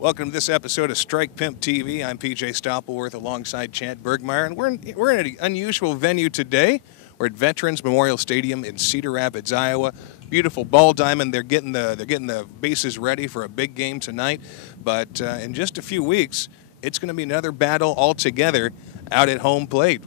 Welcome to this episode of Strike Pimp TV. I'm PJ Stoppelworth alongside Chad Bergmeyer, and we're in an unusual venue today. We're at Veterans Memorial Stadium in Cedar Rapids, Iowa. Beautiful ball diamond. They're getting the bases ready for a big game tonight. But in just a few weeks, it's going to be another battle altogether out at home plate.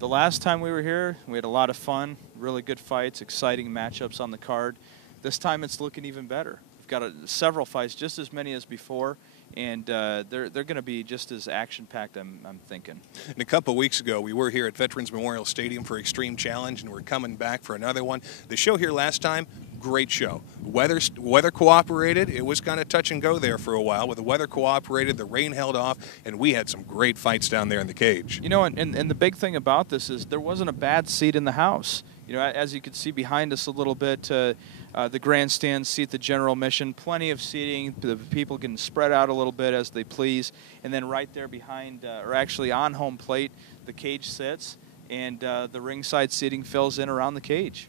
The last time we were here, we had a lot of fun, really good fights, exciting matchups on the card. This time it's looking even better. We've got several fights, just as many as before, and they're going to be just as action-packed, I'm thinking. And a couple weeks ago, we were here at Veterans Memorial Stadium for Extreme Challenge, and we're coming back for another one. The show here last time, great show. Weather cooperated. It was kind of touch and go there for a while. With the weather cooperated, the rain held off, and we had some great fights down there in the cage. You know, and the big thing about this is there wasn't a bad seat in the house. You know, as you can see behind us a little bit, the grandstand seat, the general mission, plenty of seating. The people can spread out a little bit as they please. And then right there behind, or actually on home plate, the cage sits, and the ringside seating fills in around the cage.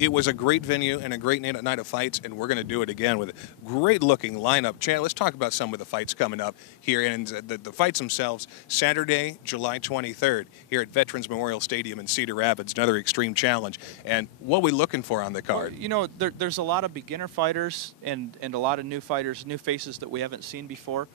It was a great venue and a great night of fights, and we're going to do it again with a great-looking lineup. Chad, let's talk about some of the fights coming up here. And the fights themselves, Saturday, July 23rd, here at Veterans Memorial Stadium in Cedar Rapids, another Extreme Challenge. And what are we looking for on the card? You know, there's a lot of beginner fighters and a lot of new fighters, new faces that we haven't seen before.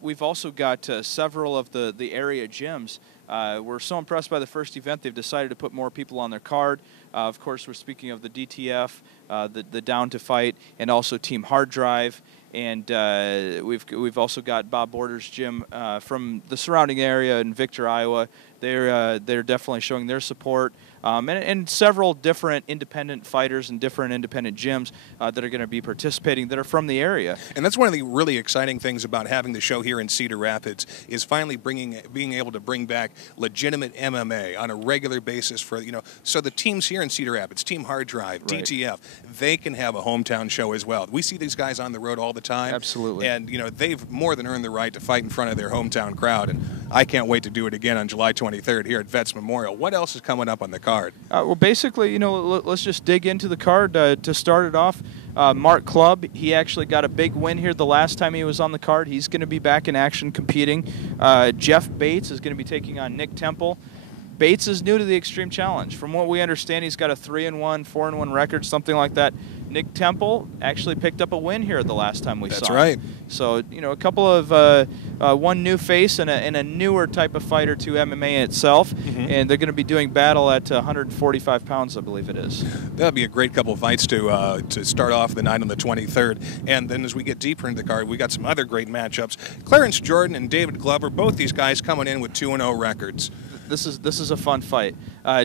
We've also got several of the area gyms. We're so impressed by the first event, they've decided to put more people on their card. Of course, we're speaking of the DTF, the Down to Fight, and also Team Hard Drive. And we've also got Bob Border's gym from the surrounding area in Victor, Iowa. They're definitely showing their support. And several different independent fighters and different independent gyms that are going to be participating that are from the area. And that's one of the really exciting things about having the show here in Cedar Rapids is finally being able to bring back legitimate MMA on a regular basis for, you know, so the teams here in Cedar Rapids, Team Hard Drive, right, DTF, they can have a hometown show as well. We see these guys on the road all the time. Absolutely. And, you know, they've more than earned the right to fight in front of their hometown crowd. And I can't wait to do it again on July 23rd here at Vets Memorial. What else is coming up on the card? Well, basically, you know, let's just dig into the card to start it off. Mark Clubb, he actually got a big win here the last time he was on the card. He's going to be back in action competing. Jeff Bates is going to be taking on Nick Temple. Bates is new to the Extreme Challenge. From what we understand, he's got a 3-1, 4-1 record, something like that. Nick Temple actually picked up a win here the last time we saw him. That's right. So, you know, a couple of one new face and a newer type of fighter to MMA itself, and they're going to be doing battle at 145 pounds, I believe it is. That'll be a great couple of fights to start off the night on the 23rd. And then as we get deeper into the card, we got some other great matchups. Clarence Jordan and David Glover, both these guys coming in with 2-0 records. This is a fun fight.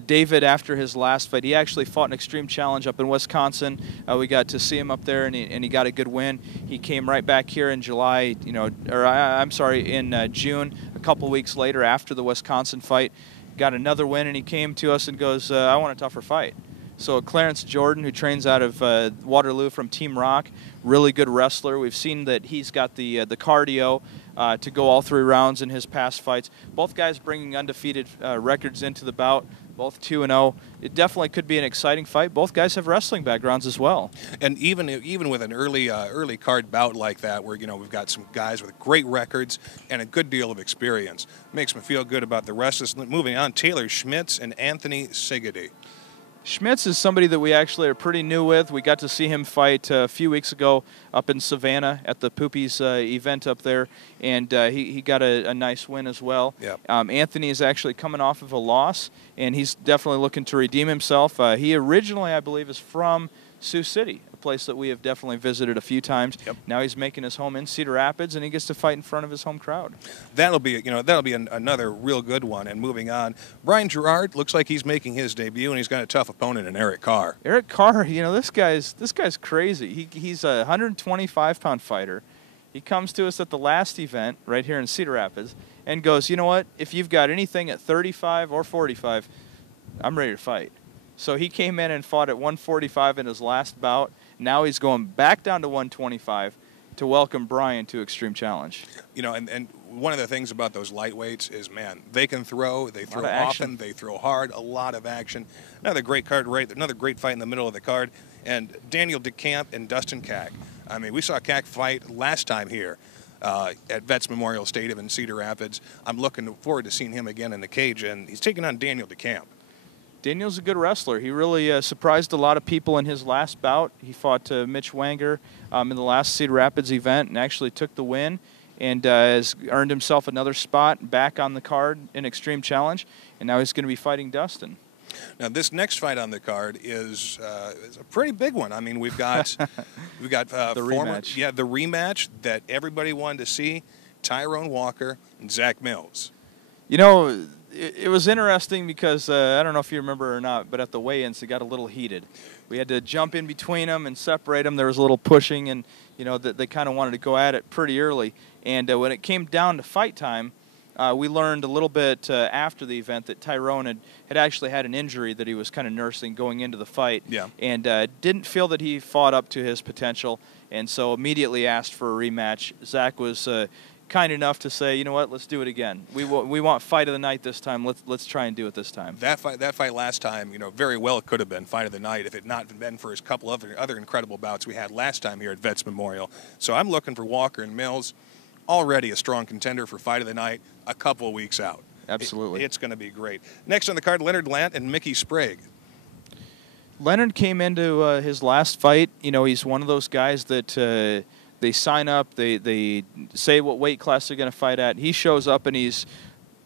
David, after his last fight, he actually fought an Extreme Challenge up in Wisconsin. We got to see him up there, and he got a good win. He came right back here in July, you know, or I'm sorry, in June, a couple weeks later after the Wisconsin fight, got another win, and he came to us and goes, I want a tougher fight. So Clarence Jordan, who trains out of Waterloo from Team Rock, really good wrestler. We've seen that he's got the cardio to go all 3 rounds in his past fights. Both guys bringing undefeated records into the bout, both 2-0. It definitely could be an exciting fight. Both guys have wrestling backgrounds as well. And even with an early card bout like that, where, you know, we've got some guys with great records and a good deal of experience, makes me feel good about the rest of this. Moving on, Taylor Schmitz and Anthony Segedy. Schmitz is somebody that we actually are pretty new with. We got to see him fight a few weeks ago up in Savannah at the Poopies event up there, and he got a nice win as well. Yep. Anthony is actually coming off of a loss, and he's definitely looking to redeem himself. He originally, I believe, is from Sioux City, a place that we have definitely visited a few times. Yep. Now he's making his home in Cedar Rapids, and he gets to fight in front of his home crowd. That'll be another real good one. And moving on, Brian Gerard looks like he's making his debut, and he's got a tough opponent in Eric Carr. Eric Carr, you know, this guy's crazy. He's a 125-pound fighter. He comes to us at the last event right here in Cedar Rapids and goes, you know what, if you've got anything at 35 or 45, I'm ready to fight. So he came in and fought at 145 in his last bout. Now he's going back down to 125 to welcome Brian to Extreme Challenge. You know, and one of the things about those lightweights is, man, they can throw, they throw often, they throw hard, a lot of action. Another great card, right? Another great fight in the middle of the card. And Daniel DeCamp and Dustin Cack. I mean, we saw Cac fight last time here at Vets Memorial Stadium in Cedar Rapids. I'm looking forward to seeing him again in the cage, and he's taking on Daniel DeCamp. Daniel's a good wrestler. He really surprised a lot of people in his last bout. He fought Mitch Wanger in the last Cedar Rapids event and actually took the win, and has earned himself another spot back on the card in Extreme Challenge, and now he's going to be fighting Dustin. Now, this next fight on the card is a pretty big one. I mean, we've got the rematch. Yeah, the rematch that everybody wanted to see: Tyron Walker and Zach Mills. You know, it was interesting because I don't know if you remember or not, but at the weigh-ins it got a little heated. We had to jump in between them and separate them. There was a little pushing, and you know they kind of wanted to go at it pretty early. And when it came down to fight time, we learned a little bit after the event that Tyron had actually had an injury that he was kind of nursing going into the fight, and didn't feel that he fought up to his potential, and so immediately asked for a rematch. Zach was kind enough to say, you know what, let's do it again. We want fight of the night this time. Let's try and do it this time. That fight last time, you know, very well it could have been fight of the night if it not been for his couple of other incredible bouts we had last time here at Vets Memorial. So I'm looking for Walker and Mills. Already a strong contender for fight of the night, a couple of weeks out. Absolutely. It's going to be great. Next on the card, Leonard Lant and Mickey Sprague. Leonard came into his last fight. You know, he's one of those guys that they sign up, they say what weight class they're going to fight at. He shows up and he's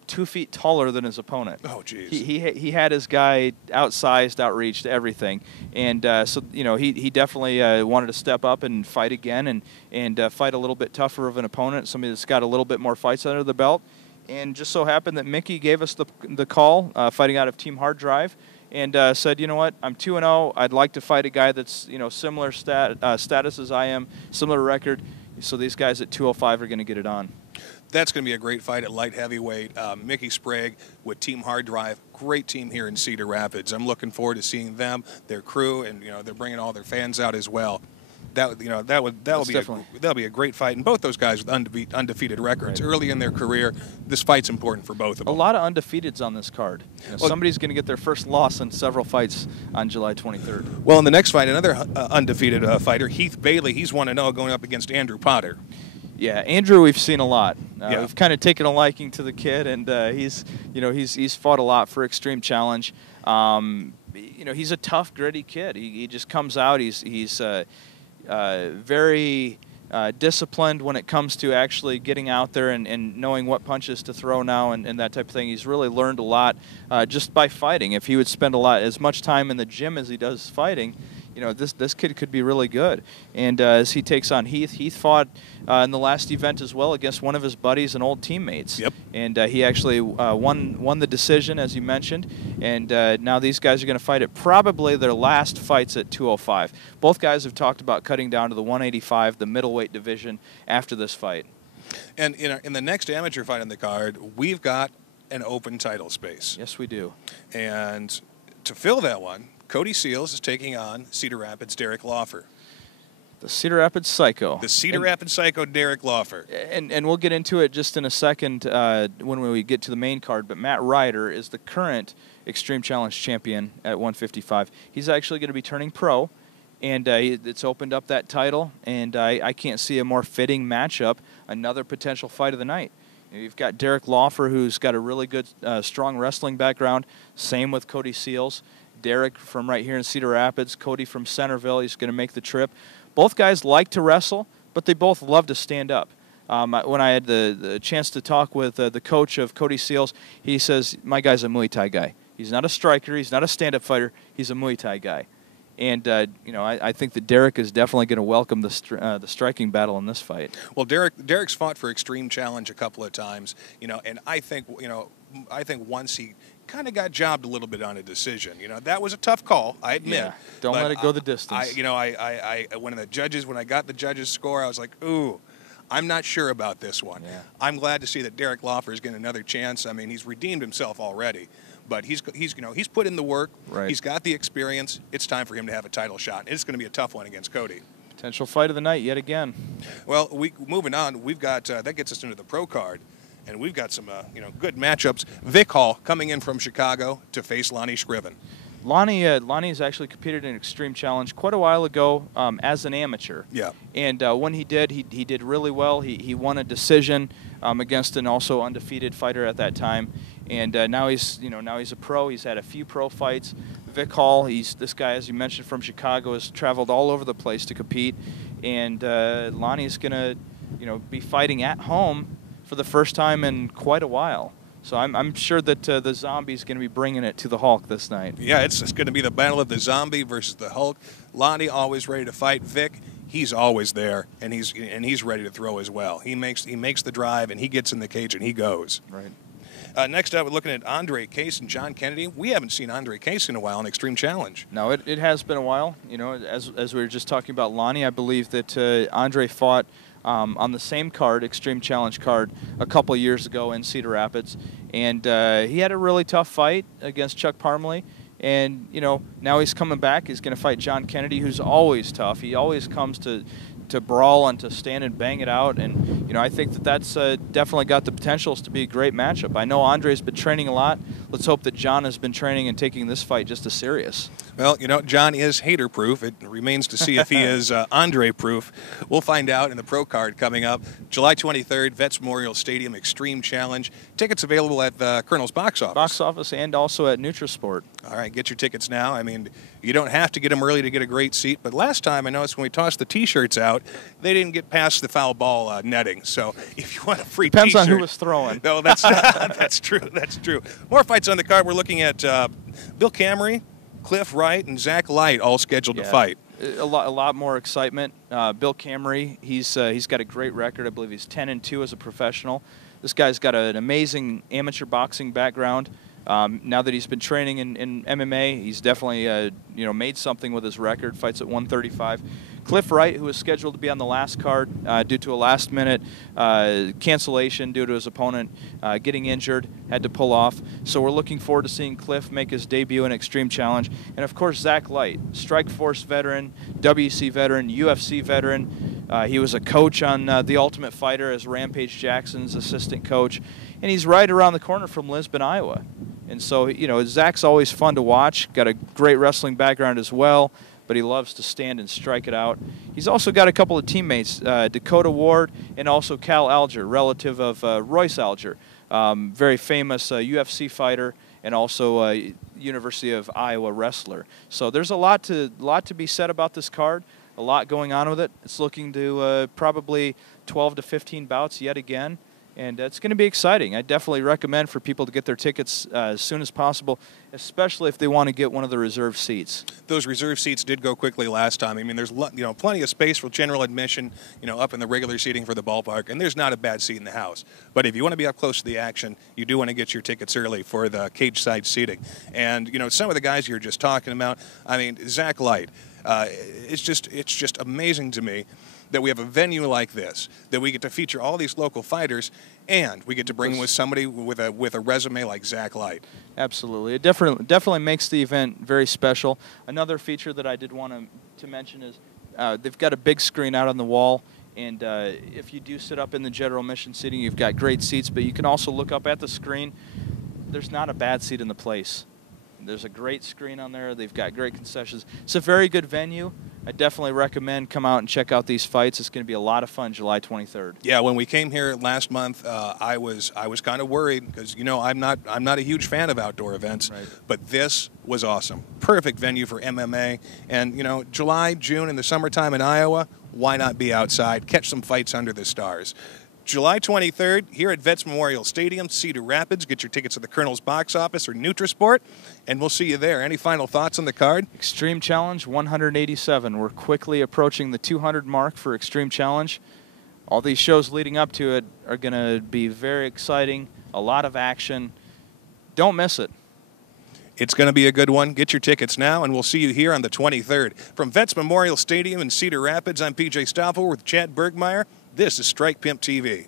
2 feet taller than his opponent. Oh, geez. He had his guy outsized, outreached, everything, and so you know he definitely wanted to step up and fight again and fight a little bit tougher of an opponent, somebody that's got a little bit more fights under the belt. And just so happened that Mickey gave us the call, fighting out of Team Hard Drive, and said, you know what, I'm 2-0. I'd like to fight a guy that's similar status as I am, similar record. So these guys at 205 are going to get it on. That's going to be a great fight at light heavyweight. Mickey Sprague with Team Hard Drive, great team here in Cedar Rapids. I'm looking forward to seeing them, their crew, and they're bringing all their fans out as well. That'll be a great fight, and both those guys with undefeated records early in their career. This fight's important for both of them. A lot of undefeateds on this card. Somebody's going to get their first loss in several fights on July 23rd. Well, in the next fight, another undefeated fighter, Heath Bailey. He's 1-0 going up against Andrew Potter. Yeah, Andrew, we've seen a lot. We've kind of taken a liking to the kid, and he's fought a lot for Extreme Challenge. He's a tough, gritty kid. He just comes out. He's very disciplined when it comes to actually getting out there and knowing what punches to throw now and that type of thing. He's really learned a lot just by fighting. If he would spend as much time in the gym as he does fighting, this kid could be really good. And as he takes on Heath fought in the last event as well against one of his buddies and old teammates. Yep. And he actually won the decision, as you mentioned. And now these guys are going to fight at probably their last fights at 205. Both guys have talked about cutting down to the 185, the middleweight division, after this fight. And in the next amateur fight on the card, we've got an open title space. Yes, we do. And to fill that one, Cody Seals is taking on Cedar Rapids Dereklaufer. The Cedar Rapids Psycho. The Cedar Rapids Psycho Dereklaufer. And we'll get into it just in a second when we get to the main card, but Matt Ryder is the current Extreme Challenge champion at 155. He's actually going to be turning pro, and it's opened up that title, and I can't see a more fitting matchup, another potential fight of the night. You've got Dereklaufer, who's got a really good, strong wrestling background. Same with Cody Seals. Derek from right here in Cedar Rapids, Cody from Centerville. He's going to make the trip. Both guys like to wrestle, but they both love to stand up. When I had the chance to talk with the coach of Cody Seals, he says, my guy's a Muay Thai guy. He's not a striker. He's not a stand-up fighter. He's a Muay Thai guy. And, I think that Derek is definitely going to welcome the striking battle in this fight. Well, Derek's fought for Extreme Challenge a couple of times, and I think once he kind of got jobbed a little bit on a decision. That was a tough call, I admit. Yeah, don't let it go the distance. When I got the judges' score, I was like, ooh, I'm not sure about this one. Yeah. I'm glad to see that Dereklaufer is getting another chance. I mean, he's redeemed himself already. But he's put in the work. Right. He's got the experience. It's time for him to have a title shot. It's going to be a tough one against Cody. Potential fight of the night yet again. Well, moving on, we've got that gets us into the pro card, and we've got some good matchups. Vic Hall coming in from Chicago to face Lonnie Scriven. Lonnie's actually competed in Extreme Challenge quite a while ago as an amateur. Yeah. And when he did, he did really well. He won a decision against an also undefeated fighter at that time. And now he's a pro. He's had a few pro fights. Vic Hall, this guy, as you mentioned, from Chicago, has traveled all over the place to compete. And Lonnie's gonna be fighting at home for the first time in quite a while. So I'm sure that the Zombie's going to be bringing it to the Hulk this night. Yeah, it's going to be the battle of the Zombie versus the Hulk. Lonnie always ready to fight. Vic, he's always there, and he's ready to throw as well. He makes the drive, and he gets in the cage, and he goes. Right. Next up, we're looking at Andre Case and John Kennedy. We haven't seen Andre Case in a while in Extreme Challenge. No, it has been a while. As we were just talking about Lonnie, I believe that Andre fought on the same card, Extreme Challenge card, a couple years ago in Cedar Rapids. And he had a really tough fight against Chuck Parmalee. And, now he's coming back. He's going to fight John Kennedy, who's always tough. He always comes to brawl and to stand and bang it out. And, I think that's definitely got the potentials to be a great matchup. I know Andre's been training a lot. Let's hope that John has been training and taking this fight just as serious. Well, John is hater-proof. It remains to see if he is Andre-proof. We'll find out in the pro card coming up. July 23rd, Vets Memorial Stadium Extreme Challenge. Tickets available at the Colonel's box office. Box office and also at Nutrisport. All right, get your tickets now. I mean, you don't have to get them early to get a great seat. But last time, I noticed when we tossed the T-shirts out, they didn't get past the foul ball netting. So if you want a free T-shirt. Depends on who was throwing. No, that's that's true. That's true. More fights on the card. We're looking at Bill Camry, Cliff Wright, and Zach Light all scheduled to fight. A lot more excitement. Bill Camry, he's got a great record. I believe he's 10-2 as a professional. This guy's got an amazing amateur boxing background. Now that he's been training in MMA, he's definitely made something with his record. Fights at 135. Cliff Wright, who was scheduled to be on the last card due to a last-minute cancellation due to his opponent getting injured, had to pull off. So we're looking forward to seeing Cliff make his debut in Extreme Challenge. And, of course, Zach Light, Strikeforce veteran, WC veteran, UFC veteran. He was a coach on The Ultimate Fighter as Rampage Jackson's assistant coach. And he's right around the corner from Lisbon, Iowa. And so, Zach's always fun to watch. Got a great wrestling background as well, but he loves to stand and strike it out. He's also got a couple of teammates, Dakota Ward and also Cal Alger, relative of Royce Alger, very famous UFC fighter and also University of Iowa wrestler. So there's a lot to be said about this card, a lot going on with it. It's looking to probably 12 to 15 bouts yet again. And it's going to be exciting. I definitely recommend for people to get their tickets as soon as possible, especially if they want to get one of the reserved seats. Those reserved seats did go quickly last time. I mean, there's plenty of space for general admission, up in the regular seating for the ballpark, and there's not a bad seat in the house. But if you want to be up close to the action, you do want to get your tickets early for the cage side seating. And some of the guys you're just talking about. I mean, Zach Light. It's just amazing to me that we have a venue like this, that we get to feature all these local fighters, and we get to bring with somebody with a resume like Zach Light. Absolutely. It definitely makes the event very special. Another feature that I did want to mention is they've got a big screen out on the wall, and if you do sit up in the general admission seating, you've got great seats, but you can also look up at the screen. There's not a bad seat in the place. There's a great screen on there. They've got great concessions. It's a very good venue. I definitely recommend come out and check out these fights. It's going to be a lot of fun July 23rd. Yeah, when we came here last month, I was kind of worried because I'm not a huge fan of outdoor events, right. But this was awesome. Perfect venue for MMA, and July, June, in the summertime in Iowa, why not be outside, catch some fights under the stars. July 23rd, here at Vets Memorial Stadium, Cedar Rapids. Get your tickets at the Colonel's box office or Nutrisport, and we'll see you there. Any final thoughts on the card? Extreme Challenge 187. We're quickly approaching the 200 mark for Extreme Challenge. All these shows leading up to it are going to be very exciting, a lot of action. Don't miss it. It's going to be a good one. Get your tickets now, and we'll see you here on the 23rd. From Vets Memorial Stadium in Cedar Rapids, I'm PJ Stoppel with Chad Bergmeyer. This is Strike Pimp TV.